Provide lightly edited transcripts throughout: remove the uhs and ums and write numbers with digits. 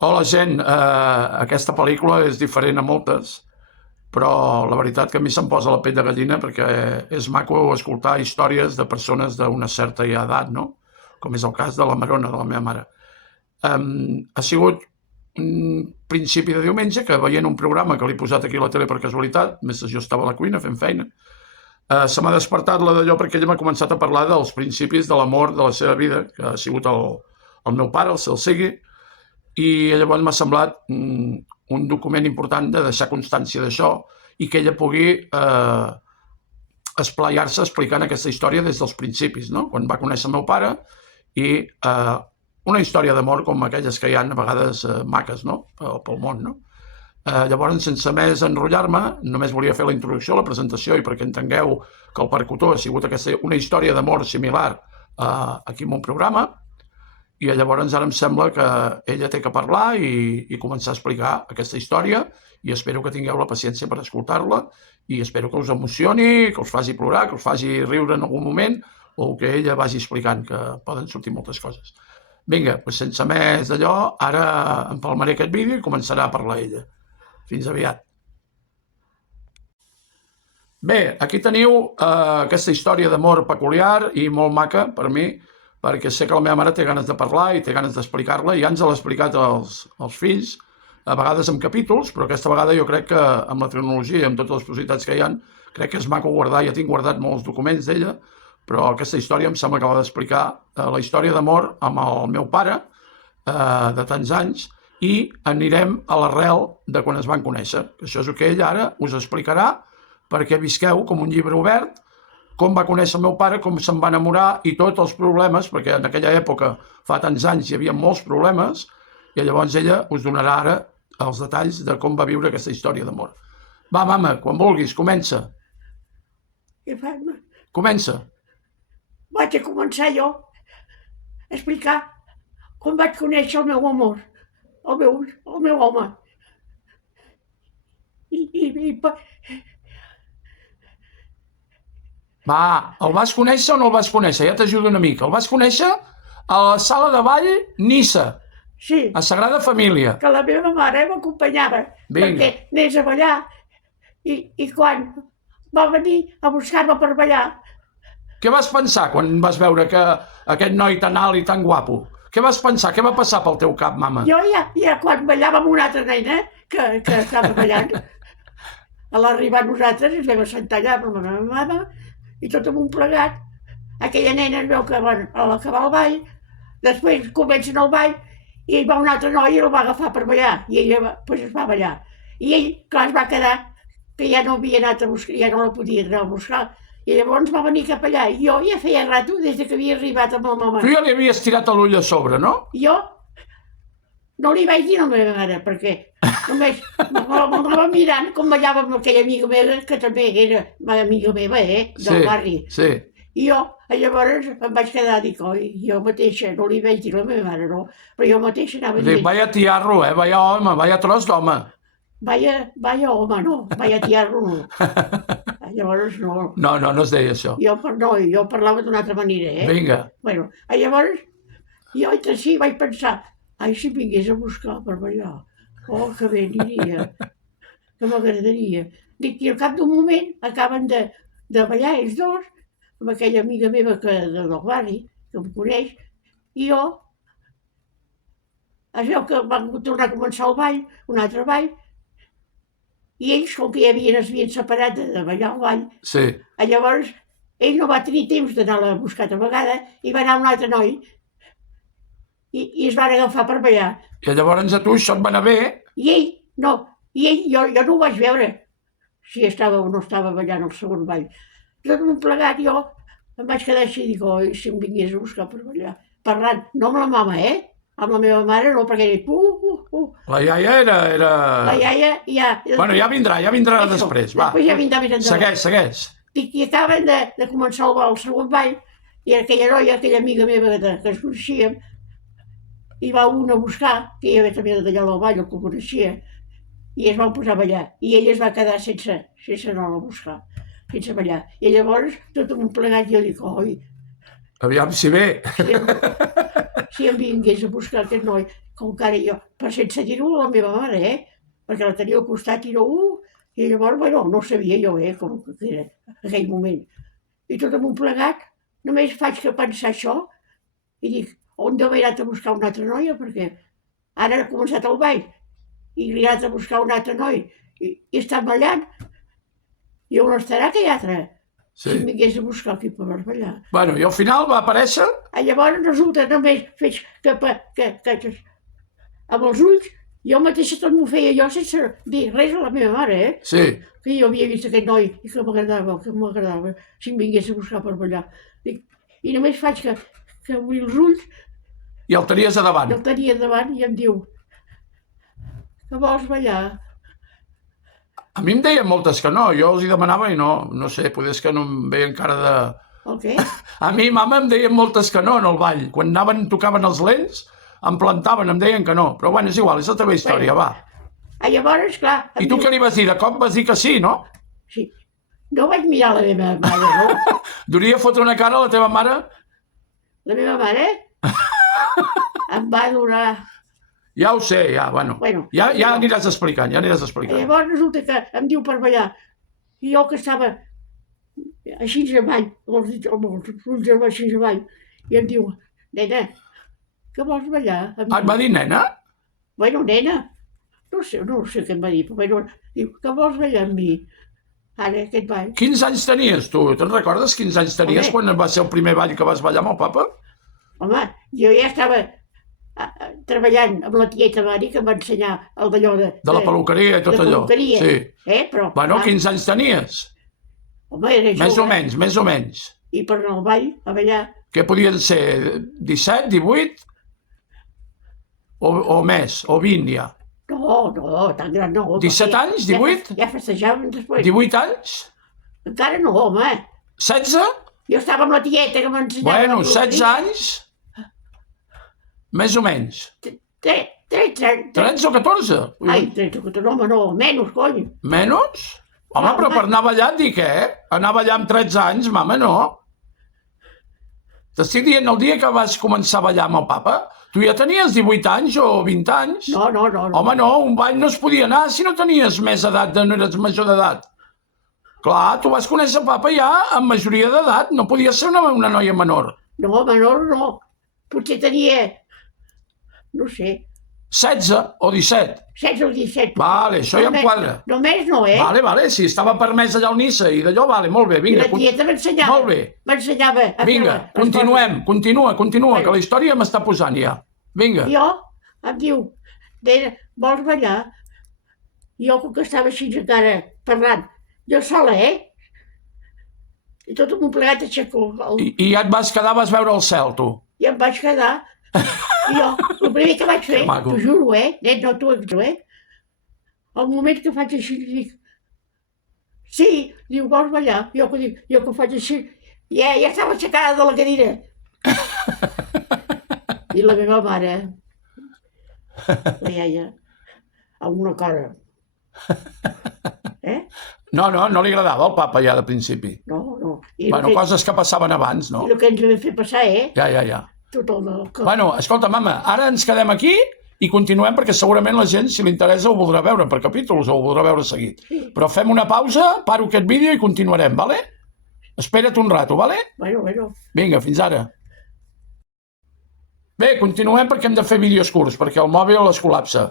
Hola, gent. Aquesta pel·lícula és diferent a moltes, però la veritat que a mi se'm posa la pell de gallina perquè és maco escoltar històries de persones d'una certa ja edat, no? Com és el cas de la Marona, de la meva mare. Ha sigut un principi de diumenge que veient un programa que l'he posat aquí a la tele per casualitat, mentre jo estava a la cuina fent feina, se m'ha despertat la d'allò perquè ella m'ha començat a parlar dels principis de l'amor de la seva vida, que ha sigut el meu pare, el sigui, i llavors m'ha semblat un document important de deixar constància d'això i que ella pugui esplaiar-se explicant aquesta història des dels principis, no? Quan va conèixer el meu pare i una història d'amor com aquelles que hi ha a vegades maques, no? Pel món, no? Llavors, sense més enrotllar-me, només volia fer la introducció, la presentació, i perquè entengueu que el percutor ha sigut una història d'amor similar aquí en un programa, i llavors ara em sembla que ella té que parlar i començar a explicar aquesta història, i espero que tingueu la paciència per escoltar-la, i espero que us emocioni, que us faci plorar, que us faci riure en algun moment, o que ella vagi explicant, que poden sortir moltes coses. Vinga, doncs sense més d'allò, ara empalmaré aquest vídeo i començarà a parlar ella. Fins aviat. Bé, aquí teniu aquesta història d'amor peculiar i molt maca per mi, perquè sé que la meva mare té ganes de parlar i té ganes d'explicar-la, i ja ens l'ha explicat als fills, a vegades en capítols, però aquesta vegada jo crec que amb la tecnologia i amb totes les possibilitats que hi ha, crec que és maco guardar, ja tinc guardat molts documents d'ella, però aquesta història em sembla que l'ha d'explicar, la història d'amor amb el meu pare, de tants anys, i anirem a l'arrel de quan es van conèixer. Això és el que ell ara us explicarà, perquè visqueu com un llibre obert com va conèixer el meu pare, com se'n va enamorar i tots els problemes, perquè en aquella època, fa tants anys, hi havia molts problemes, i llavors ella us donarà ara els detalls de com va viure aquesta història d'amor. Va, mama, quan vulguis, comença. Què fas? Comença. Vaig a començar jo a explicar com vaig conèixer el meu amor, el meu home. Va, el vas conèixer o no el vas conèixer? Ja t'ajudo una mica. El vas conèixer a la sala de ball Nissa, Sí, a Sagrada Família. que la meva mare m'acompanyava perquè anés a ballar i quan va venir a buscar-me per ballar, Què vas pensar quan vas veure que aquest noi tan alt i tan guapo? Què vas pensar? Què va passar pel teu cap, mama? jo ja quan ballava amb una altra nena que estava ballant, a l'arribar nosaltres ens vam assentar allà amb la meva mama i tot amunt plegat. Aquella nena es veu que van a l'acabar el ball, després comencen el ball i hi va un altre noi i el va agafar per ballar i ella pues, es va ballar. I ell, clar, es va quedar que ja no havia anat a buscar, ja no la podia anar a buscar. I llavors va venir cap allà. I jo ja feia rato des que havia arribat amb la mama. Tu ja li havies tirat l'ull a sobre, no? Jo no li vaig dir a la meva mare, perquè només m'anava mirant com ballava amb aquella amiga meva, que també era amiga meva, del barri. Sí. I jo, llavors em vaig quedar, dic, oi, jo mateixa, no li vaig dir a la meva mare, no, però jo mateixa anava Dic, dient, vaya tiarro, vaya home, vaya tros d'home. vaya home, no, vaya tiarro, no. Llavors no. No es deia això. Jo parlava d'una altra manera, Vinga. Bueno, llavors, jo entre si vaig pensar, ai, si vingués a buscar per ballar, oh, que bé aniria, que m'agradaria. Dic, i al cap d'un moment acaben de ballar ells dos, amb aquella amiga meva del barri, que em coneix, i jo, es veu que van tornar a començar el ball, un altre ball, i ells, com que ja s'havien separat de ballar el ball, Sí. llavors ell no va tenir temps d'anar-la a buscar altra vegada i va anar un altre noi i es van agafar per ballar. I llavors a tu això et va anar bé. I ell, no, jo no ho vaig veure, si estava o no estava ballant el segon ball. Tot un plegat jo em vaig quedar així i dic, oi, si em vingués a buscar per ballar. Parlant, no amb la mama, amb la meva mare no, perquè dic, La iaia era... La iaia ja... Bueno, ja vindrà després, va. Després ja vindrà més endavant. Segueix. Dic, i acaben de començar el segon ball, i aquella noia, aquella amiga meva que ens coneixíem, i va un a buscar, que ja també d'allà al ball, el que ho coneixia, i es van posar a ballar. I ell es va quedar sense anar-la a buscar, sense ballar. I llavors, tot un plegat, jo dic, oi... Aviam si ve. Si em vingués a buscar aquest noi, com que ara jo, però sense dir-ho a la meva mare, perquè la tenia al costat i no, i llavors, bueno, no ho sabia jo, com que era aquell moment. I tot amunt plegat, només faig que pensar això i dic, on deu haver anat a buscar una altra noia, perquè ara ha començat el ball i li ha anat a buscar un altre noi i està ballant. I on estarà aquell altre? Sí. Si m'hagués a buscar aquí per ballar. Bueno, i al final va aparèixer... Llavors resulta només faig que amb els ulls, jo mateixa tot m'ho feia jo sense dir res a la meva mare, Sí. que jo havia vist aquest noi i que m'agradava, si em vingués a buscar per ballar. I només faig que obrir els ulls, I el tenies a davant. i el tenia davant i em diu que vols ballar? A mi em deien moltes que no, jo els hi demanava i no sé, potser és que no em veien cara de... El què? A mi, mama, em deien moltes que no en el ball. Quan tocaven els lents, em plantaven, em deien que no. Però bueno, és igual, és la teva història, va. Llavors, clar... I tu què li vas dir? De cop vas dir que sí, no? Sí. No vaig mirar la meva mare, no? Duria fotre una cara a la teva mare? La meva mare em va donar... Ja ho sé, ja, bueno. Ja aniràs explicant, ja aniràs explicant. Llavors resulta que em diu per ballar. I jo que estava així avall, amb els ulls així avall, i em diu, nena, que vols ballar? Et va dir nena? Bueno, nena, no sé què em va dir, però bueno, diu, que vols ballar amb mi? Ara, aquest ball. Quins anys tenies, tu? Te'n recordes quins anys tenies quan va ser el primer ball que vas ballar amb el papa? Home, jo ja estava treballant amb la tieta Mari, que em va ensenyar el d'allò de... De la peluqueria i tot allò. De peluqueria, sí. Però... Bueno, quins anys tenies? Home, era jove. Més o menys. I per anar al ball, a ballar... Què podien ser? 17, 18? O més? O 20 ja? No, tan gran no. 17 anys? 18? Ja festejàvem després. 18 anys? Encara no, home. 16? Jo estava amb la tieta que m'ensenyava... Bueno, 16 anys? Més o menys. 13 o 14? Ai, 13 o 14, home, no, menys, cony. Menys? Home, però per anar a ballar, dic, anar a ballar amb 13 anys, mama, no. T'estic dient el dia que vas començar a ballar amb el papa, tu ja tenies 18 anys o 20 anys. No. Home, no, un ball no es podia anar si no tenies més edat, no eres major d'edat. Clar, tu vas conèixer el papa ja amb majoria d'edat, no podia ser una noia menor. No, menor no. Potser tenia... No sé. 16 o 17? 16 o 17. Vale, això ja em quadra. Només no, Vale, si estava permès allà al Nissa i d'allò, vale, molt bé, vinga. I la tieta m'ensenyava. Molt bé. M'ensenyava a fer vinga, continuem, continua, que la història m'està posant ja. Vinga. Jo em diu, nena, vols ballar? Jo, com que estava així encara parlant, jo sola, I tot un plegat aixeco. I ja et vas quedar, vas veure el cel, tu? I em vaig quedar. I jo, el primer que vaig fer, t'ho juro, net, no t'ho exo, el moment que faig així, li dic, sí, diu, vols ballar? Jo que faig així, ja estava aixecada de la cadira. I la meva mare, la iaia, amb una cara. No li agradava al papa ja de principi. No. Bueno, coses que passaven abans, no? I el que ens vam fer passar, Ja. Tot el del... Bueno, escolta, mama, ara ens quedem aquí i continuem perquè segurament la gent, si li interessa, ho voldrà veure per capítols o ho voldrà veure seguit. Sí. Però fem una pausa, paro aquest vídeo i continuarem, vale? Espera't un rato, vale? Bueno. Vinga, fins ara. Bé, continuem perquè hem de fer vídeos curts, perquè el mòbil es col·lapsa.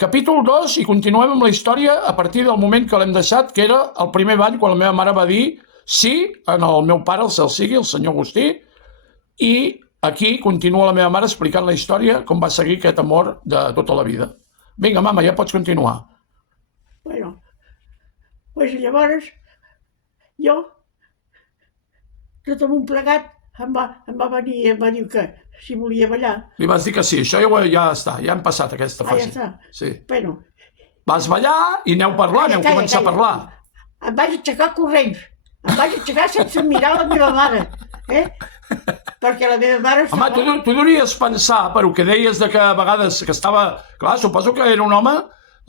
Capítol 2 i continuem amb la història a partir del moment que l'hem deixat, que era el primer ball quan la meva mare va dir sí en el meu pare, el cel sigui, el senyor Agustí, i aquí continua la meva mare explicant la història, com va seguir aquest amor de tota la vida. Vinga, mama, ja pots continuar. Bueno, doncs llavors, jo, tot amb un plegat, em va venir i em va dir que si volia ballar. Li vas dir que sí, això ja està, ja hem passat aquesta fase. Ja està. Sí. Bueno. Vas ballar i aneu parlar, aneu començar a parlar. Em vaig aixecar corrents, em vaig aixecar sense mirar la meva mare, perquè la meva mare estava... Home, tu devries pensar, per el que deies de que a vegades que estava... Clar, suposo que era un home...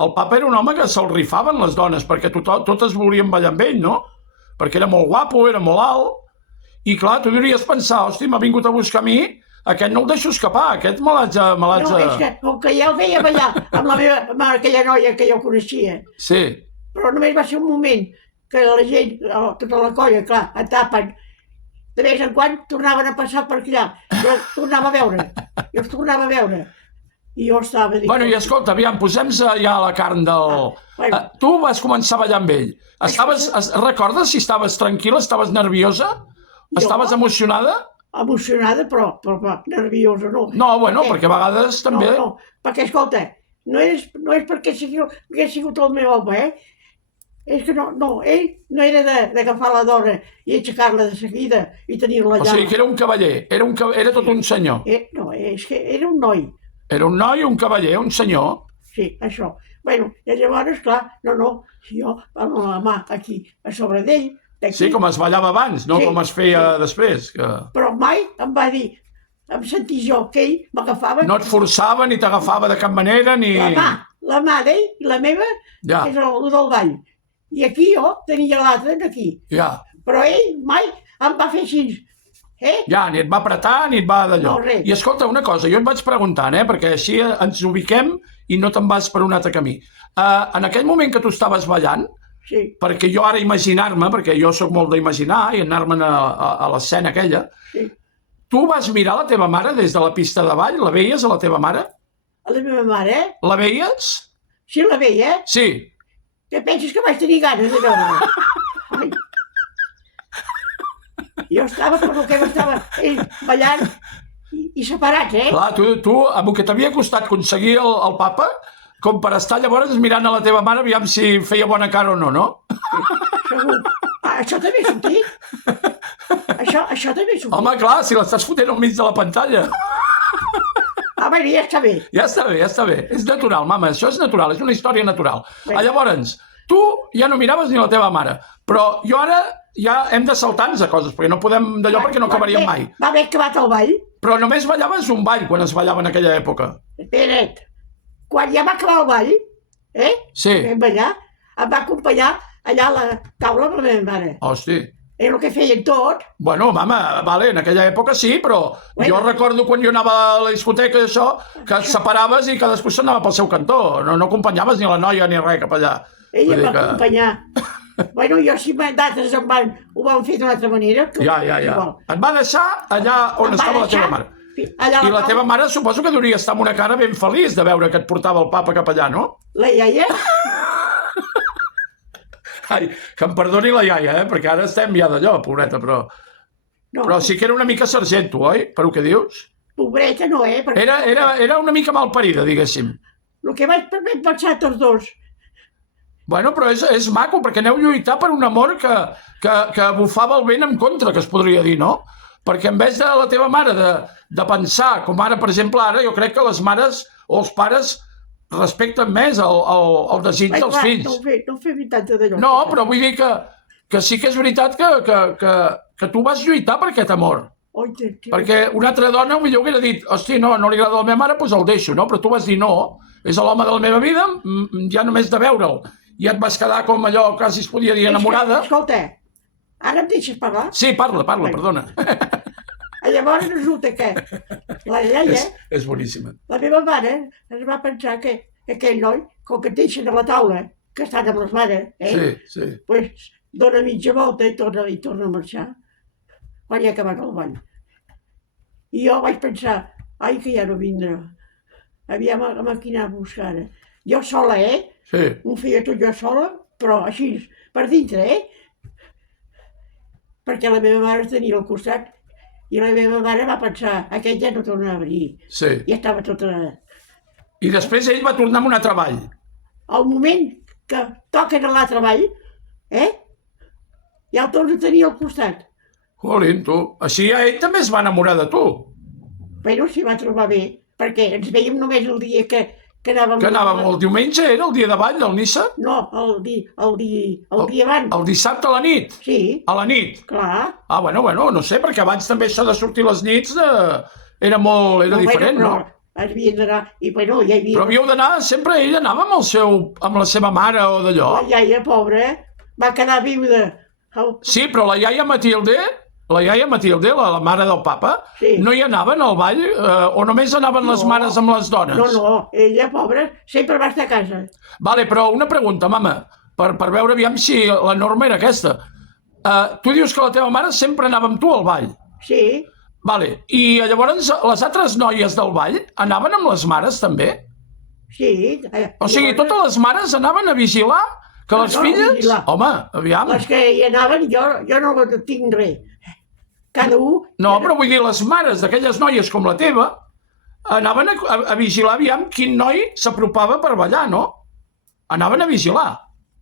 El papa era un home que se'l rifaven les dones, perquè totes volien ballar amb ell, no? Perquè era molt guapo, era molt alt... I clar, tu devries pensar, hosti, m'ha vingut a buscar a mi aquest no el deixo escapar, aquest me l'haig de... No, és que, com que ja el veia ballar amb aquella noia que jo coneixia, Sí, però només va ser un moment que la gent, tota la colla, clar, et tapen. De vez en quan tornaven a passar per allà. Jo els tornava a veure. I jo estava... bueno, i escolta, aviam, posem ja la carn del... bueno. Tu vas començar a ballar amb ell. Recordes si estaves tranquil·la, estaves nerviosa? Estaves emocionada? Emocionada, però nerviosa no. No, bueno, perquè a vegades també... No, perquè, escolta, no és perquè hagués sigut el meu home, És que no, ell no era d'agafar la dona i aixecar-la de seguida i tenir-la allà. O sigui que era un cavaller, era tot un senyor. No, és que era un noi. Era un noi, un cavaller, un senyor. Sí, això. Bueno, i llavors, clar, jo amb la mà aquí, a sobre d'ell, d'aquí... Sí, com es ballava abans, no Sí, com es feia després. Que... Però mai em va dir, em sentia jo que ell m'agafava... No et forçava ni t'agafava de cap manera, ni... La mà d'ell i la meva és el del ball. I aquí jo tenia l'altre aquí. Ja. Però ell mai em va fer així. Ja, ni et va apretar ni et va d'allò. No, res. I escolta, una cosa, jo et vaig preguntant, perquè així ens ubiquem i no te'n vas per un altre camí. En aquell moment que tu estaves ballant, sí. Perquè jo ara imaginar-me, perquè jo sóc molt d'imaginar i anar-me'n a l'escena aquella, Sí. Tu vas mirar la teva mare des de la pista de ball? La veies, a la teva mare? A la meva mare, La veies? Sí, la veia, Sí. Què penses que vaig tenir ganes de veure? Jo estava com que estava ballant i separats, Clar, tu, amb el que t'havia costat aconseguir el papa, com per estar llavors mirant a la teva mare aviam si feia bona cara o no, no? Segur. Això també ha sortit? Això també ha sortit? Home, clar, si l'estàs fotent al mig de la pantalla. Bueno, ja està bé. Ja està bé. És natural, mama, això és natural, és una història natural. Llavors, tu ja no miraves ni la teva mare, però jo ara ja hem de saltar-nos a coses, perquè no podem d'allò perquè no acabaríem mai. Va haver acabat el ball. Però només ballaves un ball quan es ballava en aquella època. Espera't. Quan ja va acabar el ball, Sí. vam ballar, em va acompanyar allà a la taula amb la meva mare. Hosti. Era el que feien tot. Bueno, mama, vale, en aquella època sí, però jo recordo quan jo anava a la discoteca i això, que et separaves i cadascú s'anava pel seu cantó. No acompanyaves ni la noia ni res cap allà. Ella em va acompanyar. Bueno, jo si d'altres ho van fer d'una altra manera. Ja. Et va deixar allà on estava la teva mare. I la teva mare suposo que hauria estar amb una cara ben feliç de veure que et portava el papa cap allà, no? La iaia? Ai, que em perdoni la iaia, perquè ara estem ja d'allò, pobreta, però... No. Però sí que era una mica sargento, oi? Per ho que dius? Pobreta no, perquè... Era una mica malparida, diguéssim. El que vaig pensar tots dos. Bueno, però és maco, perquè aneu a lluitar per un amor que bufava el vent en contra, que es podria dir, no? Perquè en vez de la teva mare de pensar, com ara, per exemple, ara, jo crec que les mares o els pares respecten més el desig dels fills. No fem tant d'allò. No, però vull dir que sí que és veritat que tu vas lluitar per aquest amor. Perquè una altra dona millor hauria dit, hosti, no li agrada a la meva mare, doncs el deixo, no? Però tu vas dir, no, és l'home de la meva vida, ja només de veure'l. I et vas quedar com allò, quasi es podia dir, enamorada. Escolta, ara em deixes parlar? Sí, parla, perdona. Llavors resulta que la iaia... És boníssima. La meva mare es va pensar que aquell noi, com que et deixen a la taula, que estan amb les mares, Sí. Pues dona mitja volta i torna a marxar, quan ja ha acabat el ball. I jo vaig pensar, ai, que ja no vindrà. Aviam a qui anar a buscar ara. Jo sola, Sí. Ho feia tot jo sola, però així, per dintre, Perquè la meva mare tenia al costat i la meva mare va pensar, aquest ja no tornarà a venir. Sí. I estava tota... I després ell va tornar amb un altre ball. Al moment que toquen a l'altre ball, ja el torno a tenir al costat. Jolín, tu. Així ja ell també es va enamorar de tu. Bueno, s'hi va trobar bé, perquè ens veiem només el dia que anàvem... Que anàvem el diumenge, era el dia de ball del Nissa? No, el dia abans. El dissabte a la nit? Sí. A la nit? Clar. Bueno, no sé, perquè abans també això de sortir les nits era diferent, no? Però havien d'anar, i bueno, ja hi havia... Però havíeu d'anar, sempre ell anava amb la seva mare o d'allò. La iaia, pobra, va quedar viuda. Sí, però la iaia Matilde, la iaia Matilde, la mare del papa, Sí. no hi anaven al ball? O només anaven les mares amb les dones? No, ella, pobra, sempre va estar a casa. Vale, però una pregunta, mama, per veure aviam si la norma era aquesta. Tu dius que la teva mare sempre anava amb tu al ball. Sí, Vale, i llavors les altres noies del ball anaven amb les mares també? sí. O sigui, totes les mares anaven a vigilar que les No, filles... vigilar. Home, aviam. Les que hi anaven, jo no tinc res. Cada un... No, però vull dir, les mares d'aquelles noies com la teva anaven a vigilar aviam quin noi s'apropava per ballar, no? Anaven a vigilar.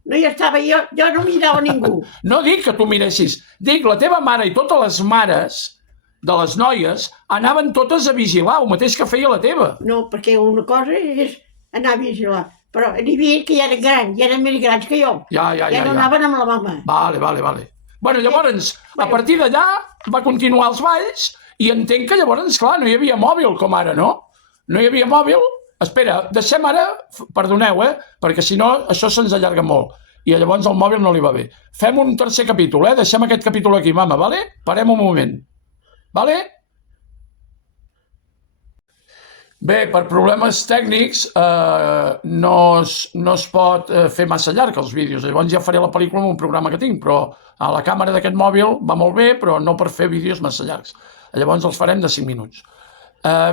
No hi estava, jo no mirava ningú. No dic que tu miressis, dic la teva mare i totes les mares de les noies anaven totes a vigilar, el mateix que feia la teva. No, perquè una cosa és anar a vigilar. Però n'hi havia que ja eren grans, ja eren més grans que jo. Ja. no anaven amb la mama. Vale. Bueno, llavors, a partir d'allà va continuar els balls i entenc que llavors, clar, no hi havia mòbil com ara, no? No hi havia mòbil. Espera, deixem ara, perdoneu, perquè si no això se'ns allarga molt i llavors el mòbil no li va bé. Fem un tercer capítol, deixem aquest capítol aquí, mama, vale? Parem un moment. Vale? Bé, per problemes tècnics no es pot fer massa llarg els vídeos. Llavors ja faré la pel·lícula amb un programa que tinc, però a la càmera d'aquest mòbil va molt bé, però no per fer vídeos massa llargs. Llavors els farem de 5 minuts.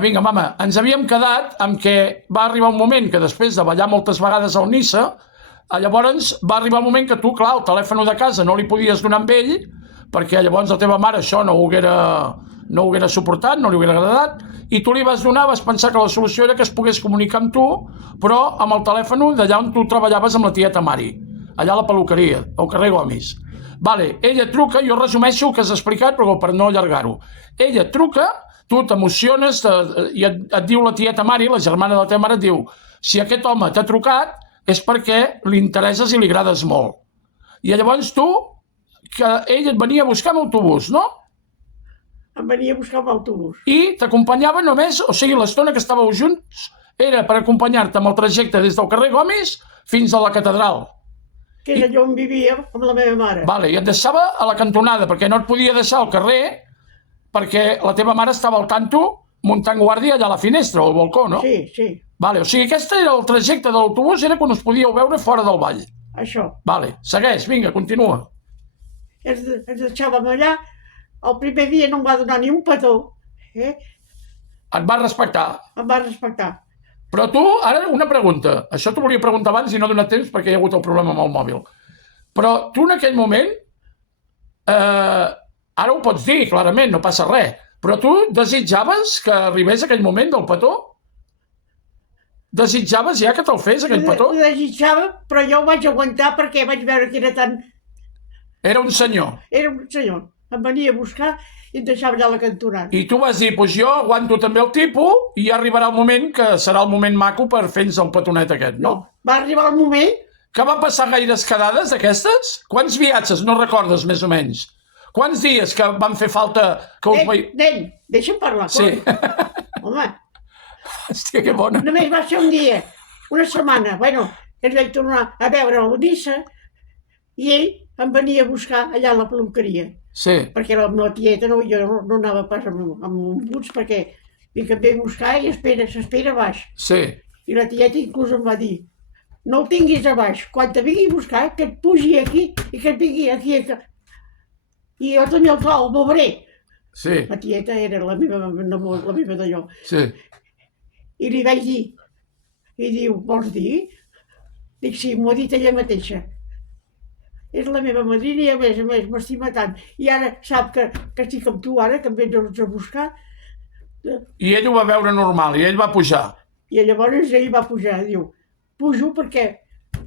Vinga, mama, ens havíem quedat amb que va arribar un moment que després de ballar moltes vegades al Niça, llavors va arribar un moment que tu, clar, el telèfon de casa no li podies donar amb ell, perquè llavors la teva mare això no ho haguera suportat, no li haguera agradat, i tu li vas donar, vas pensar que la solució era que es pogués comunicar amb tu, però amb el telèfon d'allà on tu treballaves amb la tieta Mari, allà a la peluqueria, al carrer Gomis. Vale, ella truca, jo resumeixo el que has explicat, però per no allargar-ho. Ella truca, tu t'emociones i et diu la tieta Mari, la germana de la teva mare, et diu si aquest home t'ha trucat és perquè li interesses i li agrades molt. I llavors tu, que ell et venia a buscar amb autobús, no? Em venia a buscar amb autobús. I t'acompanyava només, o sigui, l'estona que estàveu junts era per acompanyar-te amb el trajecte des del carrer Gomis fins a la catedral. Que és allò on vivia amb la meva mare. Vale, i et deixava a la cantonada, perquè no et podia deixar al carrer, perquè la teva mare estava al canto muntant guàrdia allà a la finestra o al balcó, no? Sí. Vale, o sigui, aquest era el trajecte de l'autobús, era quan us podíeu veure fora del ball. Això. Vale, segueix, vinga, continua. Ens deixàvem allà. El primer dia no em va donar ni un petó. Et va respectar. Em va respectar. Però tu, ara una pregunta. Això t'ho volia preguntar abans i no he donat temps perquè hi ha hagut el problema amb el mòbil. Però tu en aquell moment, ara ho pots dir clarament, no passa res, però tu desitjaves que arribés aquell moment del petó? Desitjaves ja que te'l fes, aquell petó? Ho desitjava, però jo ho vaig aguantar perquè vaig veure que era tan... Era un senyor. Era un senyor. Em venia a buscar i em deixava allà a la cantonada. I tu vas dir, doncs jo aguanto també el tipus i ja arribarà el moment que serà el moment maco per fer-nos el petonet aquest, no? Va arribar el moment... Que van passar gaires quedades, aquestes? Quants viatges, no recordes, més o menys? Quants dies que van fer falta que us veig... Nen, deixa'm parlar. Sí. Home, hòstia, que bona. només va ser un dia, una setmana. Bueno, ens vaig tornar a veure a l'Odissa i ell em venia a buscar allà a la peluqueria. Sí. Perquè amb la tieta jo no anava pas amb un bus perquè vinc em ve a buscar i s'espera a baix. Sí. I la tieta inclús em va dir no el tinguis a baix, quan te vingui a buscar que et pugi aquí i que et vingui aquí. I jo també el veuré. Sí. La tieta era la meva d'allò. Sí. I li vaig dir, i diu, vols dir? Dic, sí, m'ho ha dit ella mateixa. És la meva madrina i a més m'estima tant. I ara sap que estic amb tu ara, que em vens a buscar. I ell ho va veure normal, i ell va pujar. I llavors ell va pujar, diu, pujo perquè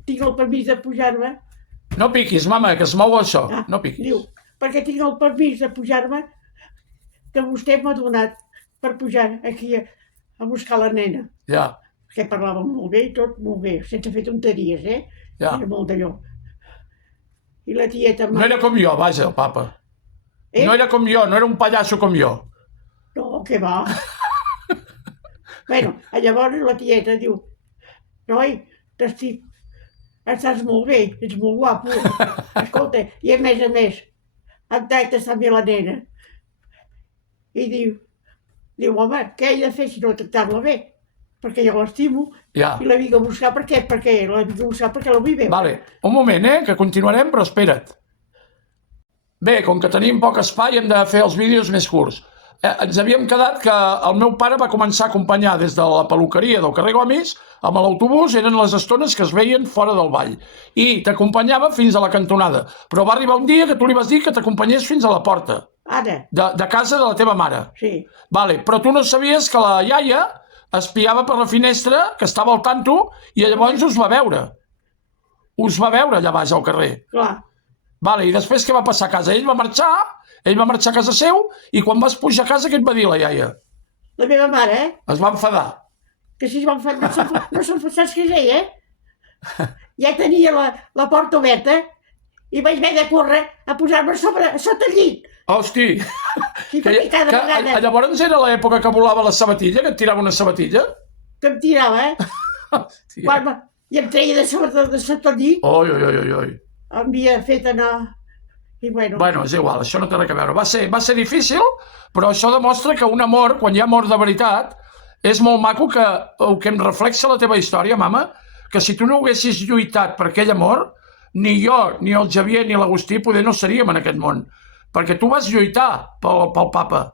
tinc el permís de pujar-me. No piquis, mama, que es mou això. No piquis. Diu, perquè tinc el permís de pujar-me que vostè m'ha donat per pujar aquí a buscar la nena. Ja. Perquè parlàvem molt bé i tot molt bé, sense fer tonteries, Ja. Era molt d'allò. I la tieta... No era com jo, vaja, el papa. No era com jo, no era un pallasso com jo. No, què va? Bueno, llavors la tieta diu, noi, t'estic, estàs molt bé, ets molt guapo. Escolta, i a més, em tractes també la nena. I diu, home, què he de fer si no tractar-la bé? Perquè jo l'estimo Ja. i la vinc a buscar perquè la vull veure. Vale, un moment, que continuarem, però espera't. Bé, com que tenim poc espai, hem de fer els vídeos més curts. Ens havíem quedat que el meu pare va començar a acompanyar des de la peluqueria del carrer Gomis amb l'autobús, eren les estones que es veien fora del ball. I t'acompanyava fins a la cantonada. Però va arribar un dia que tu li vas dir que t'acompanyés fins a la porta. Ara? De casa de la teva mare. Sí. Vale, però tu no sabies que la iaia espiava per la finestra, que estava al tanto, i llavors us va veure. Us va veure allà baix al carrer. Clar. Vale, i després què va passar a casa? Ell va marxar a casa seu, i quan vas pujar a casa, què et va dir la iaia? La meva mare, Es va enfadar. que si es va enfadar, no se'n fa, saps què és ella? Ja tenia la porta oberta i vaig haver de córrer a posar-me sota el llit. Hosti! Sí, perquè cada vegada Llavors era l'època que volava la sabatilla, que et tirava una sabatilla? que em tirava, i em treia de sota el llit, Oi, oi, oi, oi, oi. em havia fet anar... I bueno, És igual, això no té res a veure. Va ser difícil, però això demostra que un amor, quan hi ha amor de veritat, és molt maco que em reflexa la teva història, mama, que si tu no haguessis lluitat per aquell amor, ni jo, ni el Xavier, ni l'Agustí poder no seríem en aquest món. Perquè tu vas lluitar pel papa.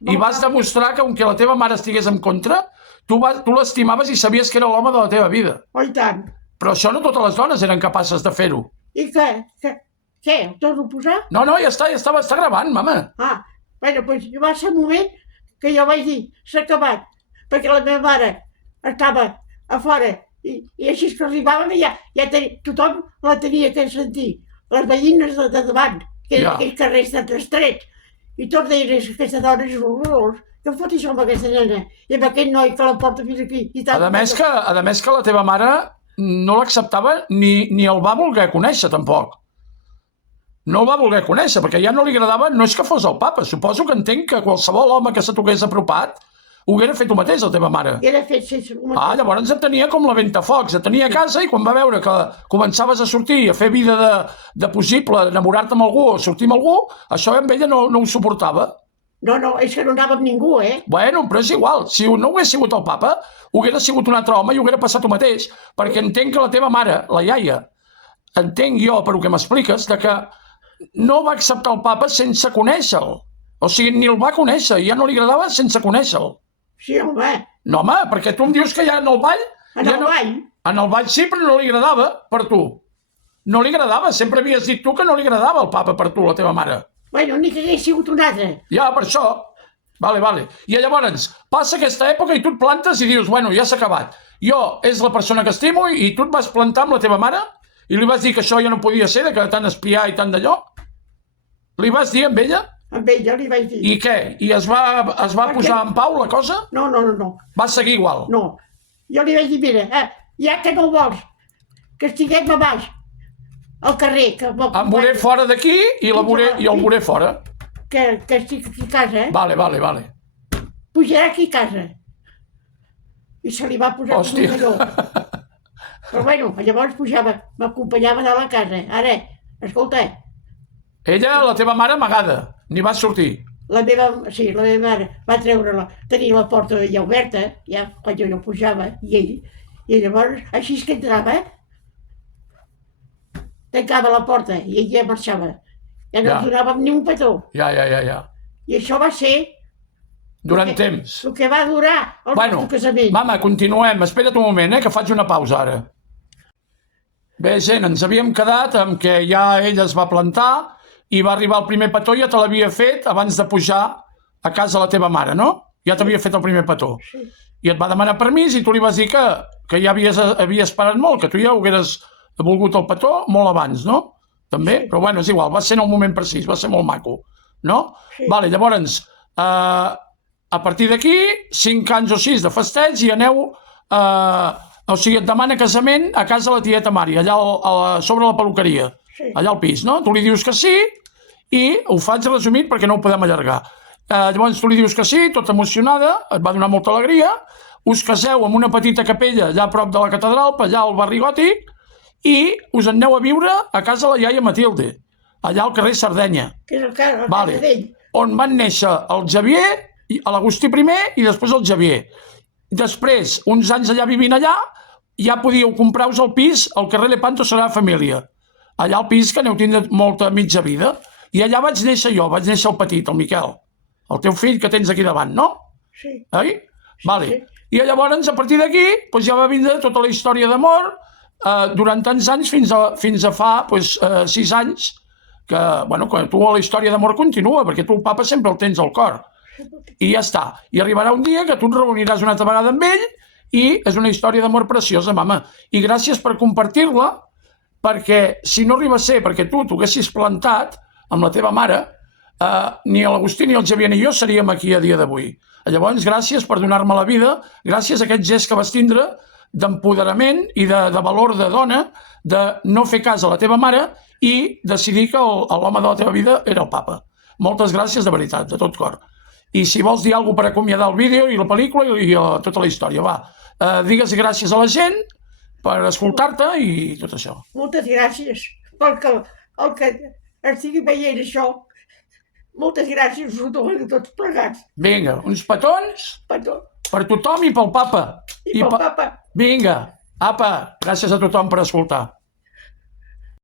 I vas demostrar que, aunque la teva mare estigués en contra, tu l'estimaves i sabies que era l'home de la teva vida. oh, i tant. Però això no totes les dones eren capaces de fer-ho. I què? Ho torno a posar? No, ja està gravant, mama. Doncs va ser un moment que jo vaig dir, s'ha acabat, perquè la meva mare estava a fora i així que arribàvem ja tothom la tenia que sentir, les veïnes de davant, que eren aquells carrers tan estrets, i tots deien, aquesta dona és horrorós, què fot això amb aquesta nena? I amb aquest noi que la porta fins aquí. A més que la teva mare no l'acceptava ni el va voler conèixer, tampoc. No el va voler conèixer, perquè ja no li agradava, no és que fos el papa, suposo que entenc que qualsevol home que se t'hagués apropat ho haguera fet tu mateix, la teva mare. Era fet sense... Llavors et tenia com la ventafocs, et tenia a casa i quan va veure que començaves a sortir i a fer vida de possible, enamorar-te amb algú o sortir amb algú, això amb ella no ho suportava. No, és que no anava amb ningú, Bueno, però és igual, si no hagués sigut el papa, haguera sigut un altre home i haguera passat tu mateix, perquè entenc que la teva mare, la iaia, entenc jo, per el que m'expliques, que no va acceptar el papa sense conèixer-lo. O sigui, ni el va conèixer, i ja no li agradava sense conèixer-lo. Sí, home. No, home, perquè tu em dius que ja en el ball... En el ball? En el ball sí, però no li agradava per tu. No li agradava, sempre havies dit tu que no li agradava el papa per tu, la teva mare. Bueno, ni que hagués sigut un altre. Ja, per això. Vale. I llavors, passa aquesta època i tu et plantes i dius, bueno, ja s'ha acabat. Jo és la persona que estimo i tu et vas plantar amb la teva mare i li vas dir que això ja no podia ser, que tant espiar i tant d'allò? Li vas dir amb ella? Amb ella li vaig dir. I què? I es va posar en pau la cosa? No. Va seguir igual? No. Jo li vaig dir, mira, ja que no vols, que estiguem a baix, al carrer. Em veuré fora d'aquí i el veuré fora. Que estic aquí a casa, Vale. Pujarà aquí a casa. I se li va posar Hòstia. un calló. Però bueno, llavors pujava, m'acompanyava de la casa. Ara, escolta. Ella, la teva mare, amagada, ni va sortir. La meva mare va treure-la, tenia la porta ja oberta, ja quan jo no pujava, i llavors, així que entrava, tancava la porta i ella marxava. Ja no donàvem ni un petó. Ja. I això va ser... Durant temps. El que va durar el nostre casament. Mama, continuem. Espera't un moment, que faig una pausa ara. Bé, gent, ens havíem quedat amb que ja ell es va plantar i va arribar el primer petó, ja te l'havia fet abans de pujar a casa la teva mare, no? Ja t'havia fet el primer petó. Sí. I et va demanar permís i tu li vas dir que ja havies esperat molt, que tu ja hagueres volgut el petó molt abans, no? També? Sí. Però bueno, és igual, va ser en el moment precís, va ser molt maco, no? Sí. Vale, llavors, a partir d'aquí, 5 anys o 6 de festeig i aneu, o sigui, et demana casament a casa la tieta Mari, allà sobre la peluqueria, allà al pis, no? Tu li dius que sí i ho faig resumit perquè no ho podem allargar. Llavors tu li dius que sí, tota emocionada, et va donar molta alegria, us caseu en una petita capella allà a prop de la catedral, allà al barri gòtic, i us en aneu a viure a casa la iaia Matilde, allà al carrer Sardenya. Que és el casa d'ell. on van néixer el Xavier, l'Agustí primer i després el Xavier. Després, uns anys allà vivint allà, ja podíeu comprar-vos el pis al carrer Lepanto Sagrada Família. Allà al pis que aneu tindre molta mitja vida. I allà vaig néixer jo, vaig néixer el petit, el Miquel. El teu fill que tens aquí davant, no? Sí. Oi? Vale. Sí. I llavors, a partir d'aquí, ja va vindre tota la història d'amor durant tants anys, fins a fa 6 anys, que tu la història d'amor continua, perquè tu el papa sempre el tens al cor. I ja està. I arribarà un dia que tu et reuniràs una altra vegada amb ell i és una història d'amor preciosa, mama. I gràcies per compartir-la, perquè si no arriba a ser perquè tu t'ho haguessis plantat amb la teva mare, ni l'Agustí, ni el Xavier, ni jo seríem aquí a dia d'avui. Llavors, gràcies per donar-me la vida, gràcies a aquest gest que vas tindre d'empoderament i de valor de dona, de no fer cas a la teva mare i decidir que l'home de la teva vida era el papa. Moltes gràcies, de veritat, de tot cor. I si vols dir alguna cosa per acomiadar el vídeo i la pel·lícula i tota la història, va. Digues gràcies a la gent per escoltar-te i tot això. Moltes gràcies perquè el que estigui veient això. Moltes gràcies a tots plegats. Vinga, uns petons Per tot. per tothom i pel papa. I pel papa. Vinga, apa, gràcies a tothom per escoltar.